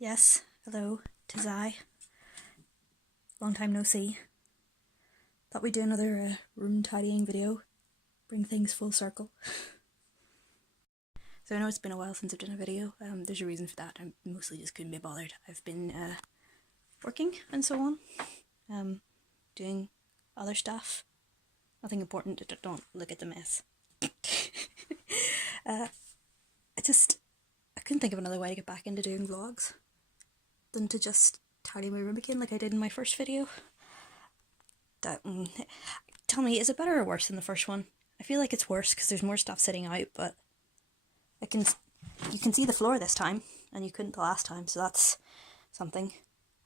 Yes, hello, 'tis I. Long time no see. Thought we'd do another room tidying video, bring things full circle. So I know it's been a while since I've done a video. There's a reason for that. I mostly just couldn't be bothered. I've been working and so on, doing other stuff. Nothing important. Don't look at the mess. I couldn't think of another way to get back into doing vlogs than to just tidy my room again like I did in my first video. Tell me, is it better or worse than the first one? I feel like it's worse because there's more stuff sitting out, but you can see the floor this time, and you couldn't the last time, so that's something.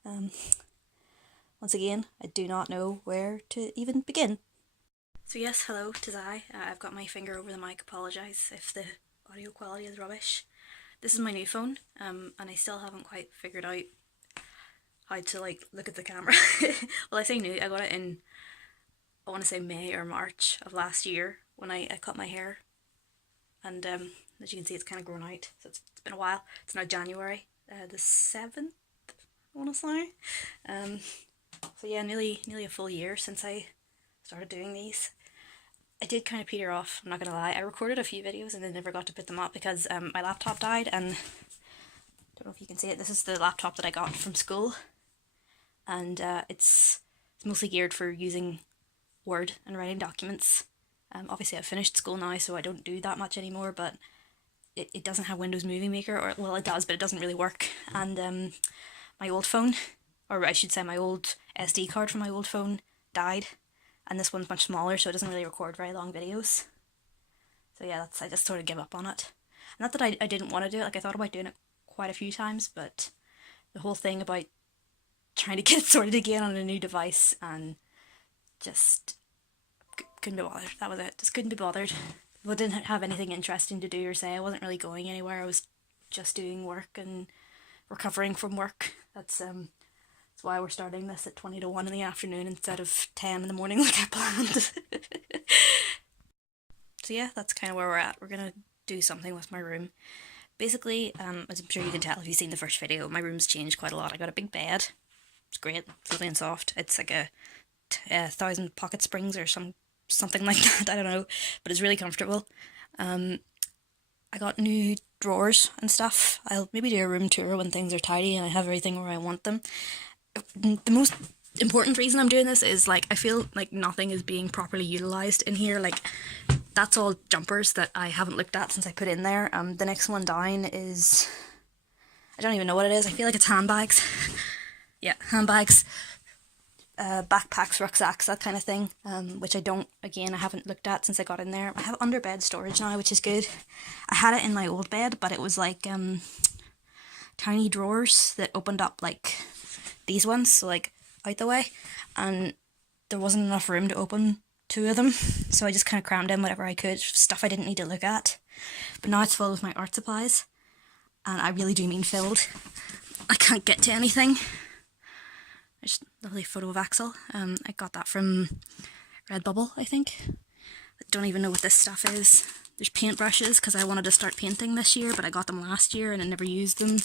Once again, I do not know where to even begin. So yes, hello, 'tis I. I've got my finger over the mic, apologise if the audio quality is rubbish. This is my new phone, and I still haven't quite figured out how to look at the camera. Well, I say new, I got it in, I want to say May or March of last year when I cut my hair, and as you can see it's kind of grown out, so it's been a while. It's now January the 7th, I want to say. So yeah, nearly a full year since I started doing these. I did kind of peter off, I'm not gonna lie. I recorded a few videos and then never got to put them up because my laptop died, and I don't know if you can see it, this is the laptop that I got from school, and it's mostly geared for using Word and writing documents. Obviously I've finished school now, so I don't do that much anymore, but it doesn't have Windows Movie Maker, or well, it does, but it doesn't really work. And my old phone, or I should say my old SD card from my old phone died, and this one's much smaller, so it doesn't really record very long videos. So yeah, I just sort of give up on it. Not that I didn't want to do it, I thought about doing it quite a few times, but the whole thing about trying to get it sorted again on a new device, and just couldn't be bothered. That was it. Just couldn't be bothered. I didn't have anything interesting to do or say. I wasn't really going anywhere. I was just doing work and recovering from work. That's why we're starting this at 20 to 1 in the afternoon instead of 10 in the morning like I planned. So yeah, that's kind of where we're at. We're gonna do something with my room. Basically, as I'm sure you can tell if you've seen the first video, my room's changed quite a lot. I got a big bed. It's great, lovely and soft. It's like a 1,000 pocket springs or something like that, I don't know, but it's really comfortable. I got new drawers and stuff. I'll maybe do a room tour when things are tidy and I have everything where I want them. The most important reason I'm doing this is I feel like nothing is being properly utilised in here. That's all jumpers that I haven't looked at since I put in there. The next one down is, I don't even know what it is. I feel like it's handbags. Yeah, handbags. Backpacks, rucksacks, that kind of thing, which I haven't looked at since I got in there. I have underbed storage now, which is good. I had it in my old bed, but it was tiny drawers that opened up like these ones, so out the way, and there wasn't enough room to open two of them, so I just kind of crammed in whatever I could, stuff I didn't need to look at. But now it's full of my art supplies, and I really do mean filled. I can't get to anything. There's a lovely photo of Axel. I got that from Redbubble, I think. I don't even know what this stuff is. There's paintbrushes, because I wanted to start painting this year, but I got them last year and I never used them.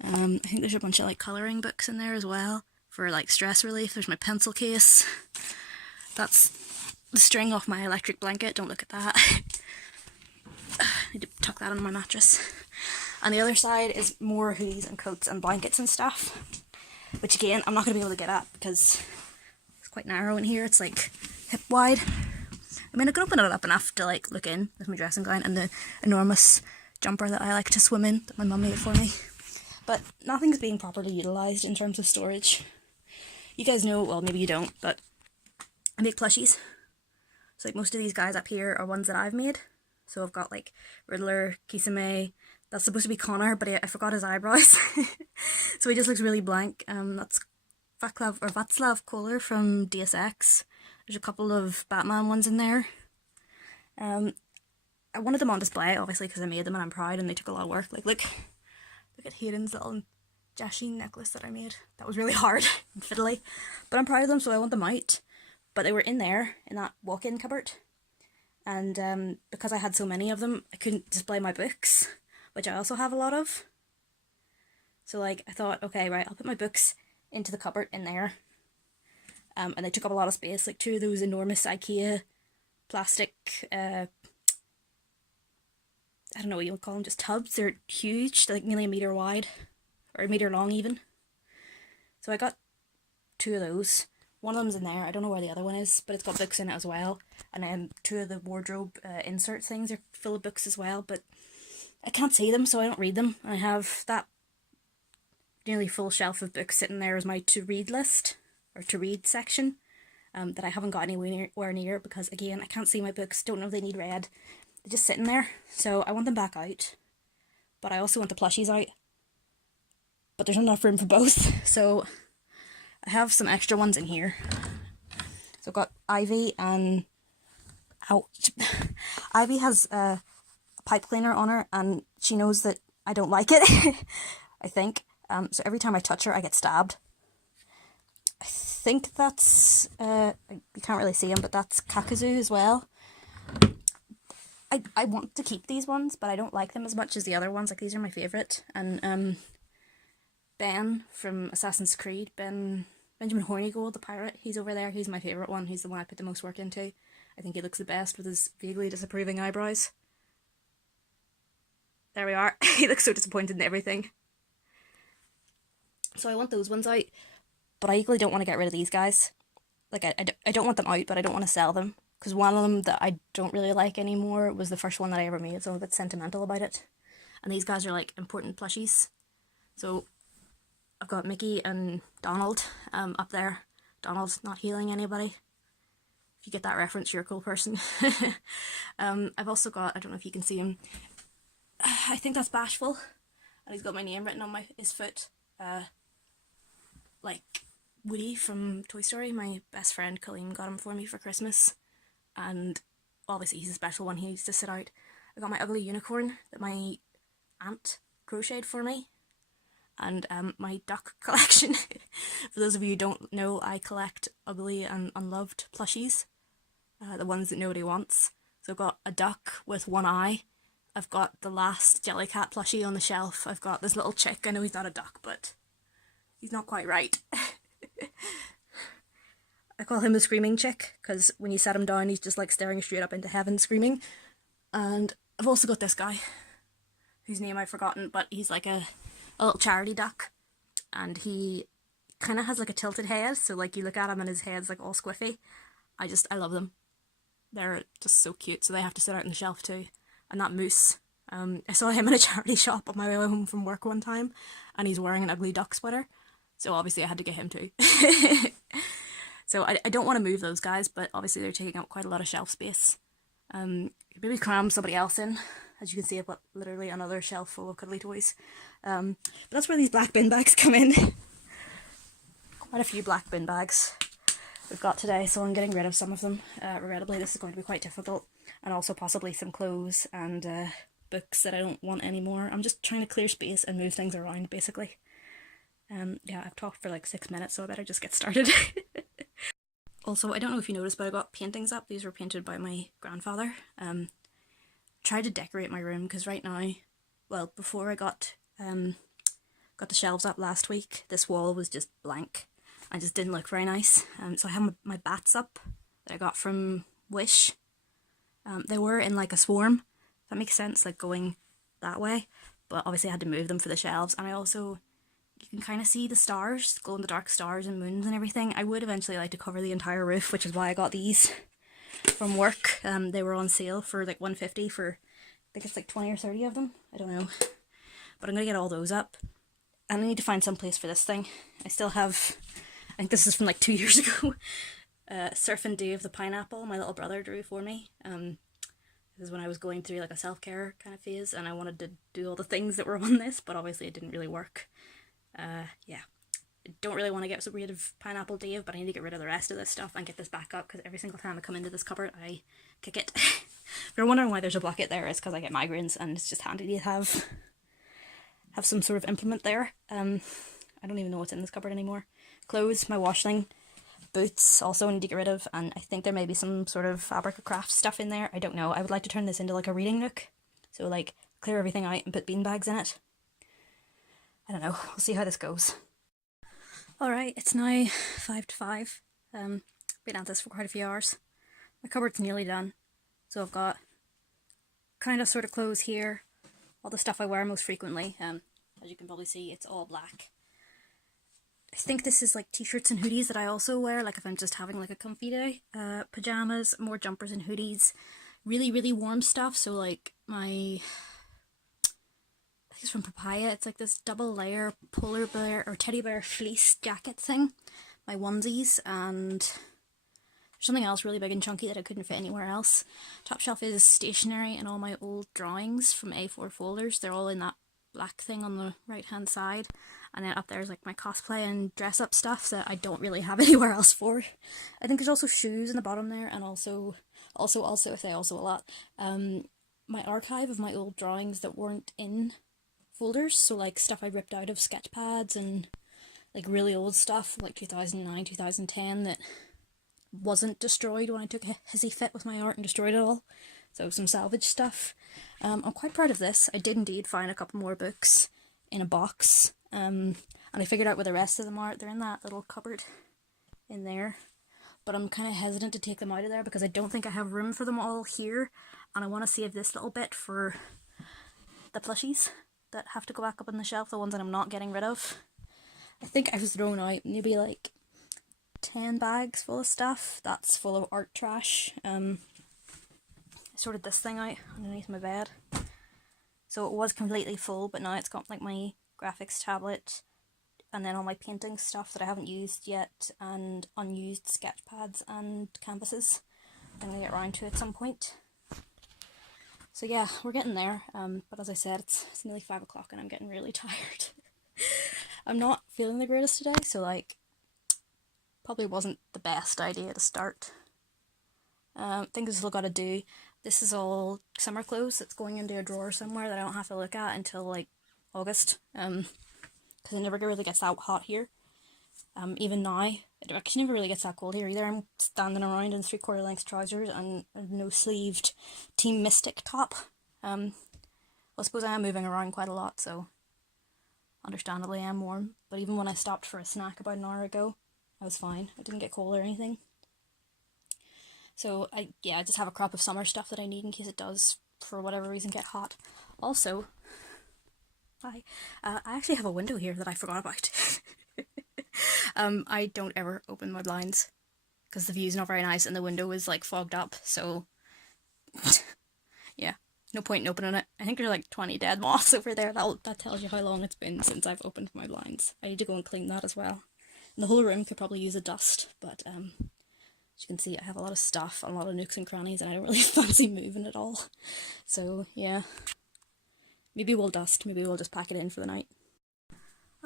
I think there's a bunch of colouring books in there as well, for stress relief. There's my pencil case. That's the string off my electric blanket, don't look at that. I need to tuck that on my mattress. On the other side is more hoodies and coats and blankets and stuff, which again, I'm not going to be able to get at because it's quite narrow in here. It's hip wide. I mean, I can open it up enough to look in with my dressing gown and the enormous jumper that I like to swim in that my mum made for me. But nothing's being properly utilised in terms of storage. You guys know, well maybe you don't, but I make plushies. So most of these guys up here are ones that I've made. So I've got Riddler, Kisame. That's supposed to be Connor, but I forgot his eyebrows. So he just looks really blank. That's Václav Kohler from Deus Ex. There's a couple of Batman ones in there. I wanted them on display, obviously, because I made them and I'm proud, and they took a lot of work. Look at Hayden's little Jasheen necklace that I made. That was really hard and fiddly. But I'm proud of them, so I want them out. But they were in there, in that walk-in cupboard. And because I had so many of them, I couldn't display my books, which I also have a lot of. So like I thought, okay, right, I'll put my books into the cupboard in there. And they took up a lot of space, like two of those enormous IKEA plastic, I don't know what you would call them, just tubs. They're huge, they're like nearly a meter wide, or a meter long even. So I got two of those. One of them's in there, I don't know where the other one is, but it's got books in it as well. And then two of the wardrobe insert things are full of books as well, but I can't see them, so I don't read them. I have that nearly full shelf of books sitting there as my to-read list, or to-read section, that I haven't got anywhere near because, again, I can't see my books, don't know if they need read. They're just sitting there, so I want them back out. But I also want the plushies out. But there's not enough room for both, so I have some extra ones in here. So I've got Ivy and... Ouch. Ivy has a pipe cleaner on her, and she knows that I don't like it, I think. So every time I touch her, I get stabbed. I think that's... you can't really see him, but that's Kakuzu as well. I want to keep these ones, but I don't like them as much as the other ones. Like, these are my favourite. And Ben from Assassin's Creed, Benjamin Hornigold, the pirate, he's over there. He's my favourite one. He's the one I put the most work into. I think he looks the best with his vaguely disapproving eyebrows. There we are. He looks so disappointed in everything. So I want those ones out, but I equally don't want to get rid of these guys. Like, I don't want them out, but I don't want to sell them. Because one of them that I don't really like anymore was the first one that I ever made, so I'm a bit sentimental about it. And these guys are like important plushies. So I've got Mickey and Donald up there. Donald's not healing anybody. If you get that reference, you're a cool person. I've also got, I don't know if you can see him, I think that's Bashful. And he's got my name written on his foot. Like Woody from Toy Story. My best friend Colleen got him for me for Christmas. And obviously he's a special one, he needs to sit out. I got my ugly unicorn that my aunt crocheted for me. And my duck collection. For those of you who don't know, I collect ugly and unloved plushies. The ones that nobody wants. So I've got a duck with one eye. I've got the last Jellycat plushie on the shelf. I've got this little chick. I know he's not a duck, but he's not quite right. I call him the screaming chick, because when you set him down, he's just like staring straight up into heaven screaming. And I've also got this guy, whose name I've forgotten, but he's like a little charity duck. And he kind of has like a tilted head, so like you look at him and his head's like all squiffy. I love them. They're just so cute, so they have to sit out on the shelf too. And that moose, I saw him in a charity shop on my way home from work one time, and he's wearing an ugly duck sweater. So obviously I had to get him too. So I don't want to move those guys, but obviously they're taking up quite a lot of shelf space. Maybe cram somebody else in. As you can see, I've got literally another shelf full of cuddly toys. But that's where these black bin bags come in. Quite a few black bin bags we've got today, so I'm getting rid of some of them. Regrettably, this is going to be quite difficult. And also possibly some clothes and books that I don't want anymore. I'm just trying to clear space and move things around, basically. Yeah, I've talked for like 6 minutes, so I better just get started. Also, I don't know if you noticed, but I got paintings up. These were painted by my grandfather. Tried to decorate my room, because right now, well, before I got the shelves up last week, this wall was just blank. I just didn't look very nice. So I have my bats up that I got from Wish. They were in like a swarm, if that makes sense, like going that way. But obviously I had to move them for the shelves, and I also... You can kind of see the stars, glow-in-the-dark stars and moons and everything. I would eventually like to cover the entire roof, which is why I got these from work. They were on sale for like $1.50 for, I think it's like 20 or 30 of them. I don't know. But I'm going to get all those up. And I need to find some place for this thing. I still have, I think this is from like 2 years ago. Surfing Dave the Pineapple, my little brother drew for me. This is when I was going through like a self-care kind of phase, and I wanted to do all the things that were on this, but obviously it didn't really work. Yeah, I don't really want to get rid of Pineapple Dave, but I need to get rid of the rest of this stuff and get this back up, because every single time I come into this cupboard, I kick it. If you're wondering why there's a bucket there, it's because I get migraines, and it's just handy to have some sort of implement there. I don't even know what's in this cupboard anymore. Clothes, my wash thing, boots also need to get rid of, and I think there may be some sort of fabric or craft stuff in there. I don't know. I would like to turn this into like a reading nook, so like clear everything out and put beanbags in it. I don't know, we'll see how this goes. Alright, it's now 5 to 5. Been at this for quite a few hours. My cupboard's nearly done. So I've got kind of sort of clothes here, all the stuff I wear most frequently. As you can probably see, it's all black. I think this is like t-shirts and hoodies that I also wear, like if I'm just having like a comfy day. Pajamas, more jumpers and hoodies. Really, really warm stuff, so like my... I think it's from Papaya, it's like this double layer polar bear or teddy bear fleece jacket thing. My onesies, and something else really big and chunky that I couldn't fit anywhere else. Top shelf is stationery and all my old drawings from A4 folders. They're all in that black thing on the right hand side. And then up there's like my cosplay and dress up stuff that I don't really have anywhere else for. I think there's also shoes in the bottom there, and also I say also a lot, my archive of my old drawings that weren't in folders. So like stuff I ripped out of sketch pads and like really old stuff like 2009, 2010 that wasn't destroyed when I took a hissy fit with my art and destroyed it all. So some salvage stuff. I'm quite proud of this. I did indeed find a couple more books in a box, and I figured out where the rest of them are. They're in that little cupboard in there, but I'm kind of hesitant to take them out of there because I don't think I have room for them all here, and I want to save this little bit for the plushies that have to go back up on the shelf, the ones that I'm not getting rid of. I think I've thrown out maybe like 10 bags full of stuff. That's full of art trash. I sorted this thing out underneath my bed. So it was completely full, but now it's got like my graphics tablet and then all my painting stuff that I haven't used yet, and unused sketch pads and canvases I'm going to get around to at some point. So yeah, we're getting there, but as I said, it's nearly 5 o'clock and I'm getting really tired. I'm not feeling the greatest today, so like, probably wasn't the best idea to start. Things I've still got to do. This is all summer clothes that's going into a drawer somewhere that I don't have to look at until like August, because it never really gets that hot here. Even now, it actually never really gets that cold here either. I'm standing around in 3/4 length trousers and a no sleeved Team Mystic top. Well, I suppose I am moving around quite a lot, so understandably I am warm, but even when I stopped for a snack about an hour ago, I was fine. I didn't get cold or anything. So I just have a crop of summer stuff that I need in case it does, for whatever reason, get hot. Also, I actually have a window here that I forgot about. I don't ever open my blinds because the view's not very nice and the window is like fogged up, so yeah, no point in opening it. I think there's like 20 dead moths over there. That tells you how long it's been since I've opened my blinds. I need to go and clean that as well. And the whole room could probably use a dust, but as you can see, I have a lot of stuff, a lot of nooks and crannies, and I don't really fancy moving at all. So yeah, maybe we'll dust, maybe we'll just pack it in for the night.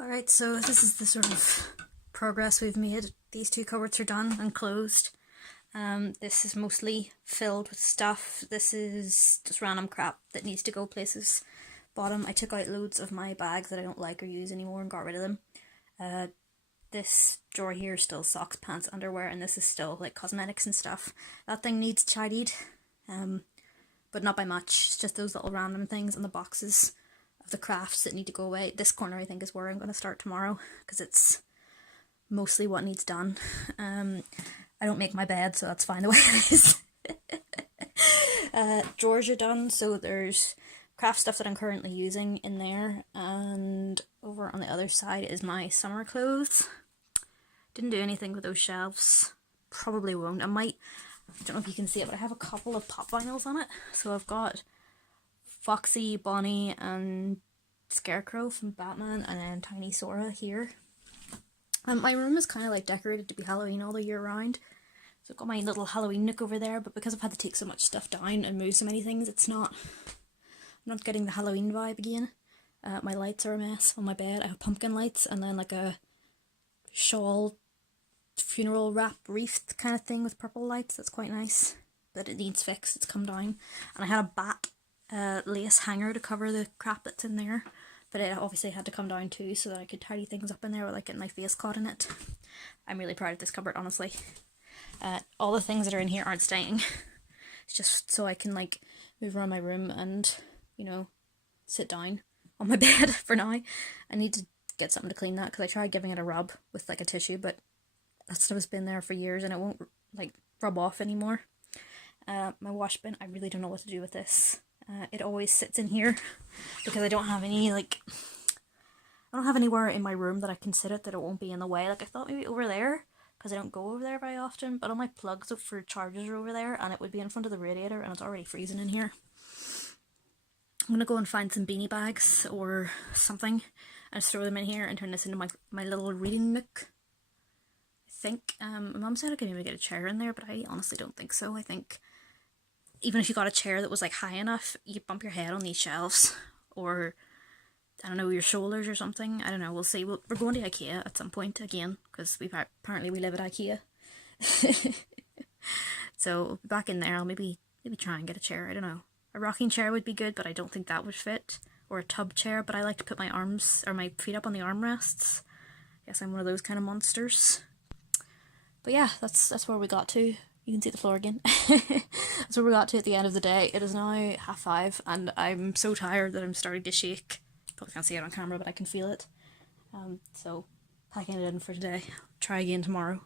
Alright, so this is the sort of progress we've made. These two cupboards are done and closed. This is mostly filled with stuff. This is just random crap that needs to go places. Bottom, I took out loads of my bags that I don't like or use anymore and got rid of them. This drawer here is still socks, pants, underwear, and this is still like cosmetics and stuff. That thing needs tidied, but not by much. It's just those little random things on the boxes of the crafts that need to go away. This corner I think is where I'm going to start tomorrow because it's mostly what needs done. I don't make my bed, so that's fine the way it is. Drawers are done, so there's craft stuff that I'm currently using in there, and over on the other side is my summer clothes. Didn't do anything with those shelves. Probably won't. I don't know if you can see it, but I have a couple of pop vinyls on it. So I've got Foxy, Bonnie, and Scarecrow from Batman, and then Tiny Sora here. My room is kind of like decorated to be Halloween all the year round. So I've got my little Halloween nook over there, but because I've had to take so much stuff down and move so many things, I'm not getting the Halloween vibe again. My lights are a mess on my bed. I have pumpkin lights and then like a shawl funeral wrap wreath kind of thing with purple lights. That's quite nice, but it needs fixed. It's come down. And I had a bat lace hanger to cover the crap that's in there, but it obviously had to come down too so that I could tidy things up in there without getting my face caught in it. I'm really proud of this cupboard, honestly. All the things that are in here aren't staying. It's just so I can like move around my room and, you know, sit down on my bed for now. I need to get something to clean that because I tried giving it a rub with like a tissue, but that stuff has been there for years and it won't like rub off anymore. My wash bin, I really don't know what to do with this. It always sits in here because I don't have any like, I don't have anywhere in my room that I can sit it that it won't be in the way. Like I thought maybe over there, because I don't go over there very often, but all my plugs for chargers are over there and it would be in front of the radiator and it's already freezing in here. I'm gonna go and find some beanie bags or something and throw them in here and turn this into my little reading nook. I think, my mum said I could maybe get a chair in there, but I honestly don't think so. I think even if you got a chair that was like high enough, you bump your head on these shelves, or I don't know, your shoulders or something. I don't know, we'll see. We're going to IKEA at some point again, because apparently we live at IKEA. So we'll be back in there. I'll maybe try and get a chair, I don't know. A rocking chair would be good, but I don't think that would fit. Or a tub chair, but I like to put my arms, or my feet up on the armrests. Guess I'm one of those kind of monsters. But yeah, that's where we got to. You can see the floor again. That's where we got to at the end of the day. It is now 5:30 and I'm so tired that I'm starting to shake. Probably can't see it on camera, but I can feel it. So packing it in for today. Try again tomorrow.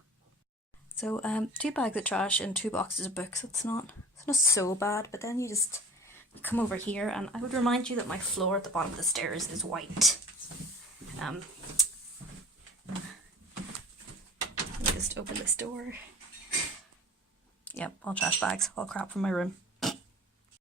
So 2 bags of trash and 2 boxes of books. It's not so bad, but then you just come over here and I would remind you that my floor at the bottom of the stairs is white. Let me just open this door. Yep, all trash bags, all crap from my room.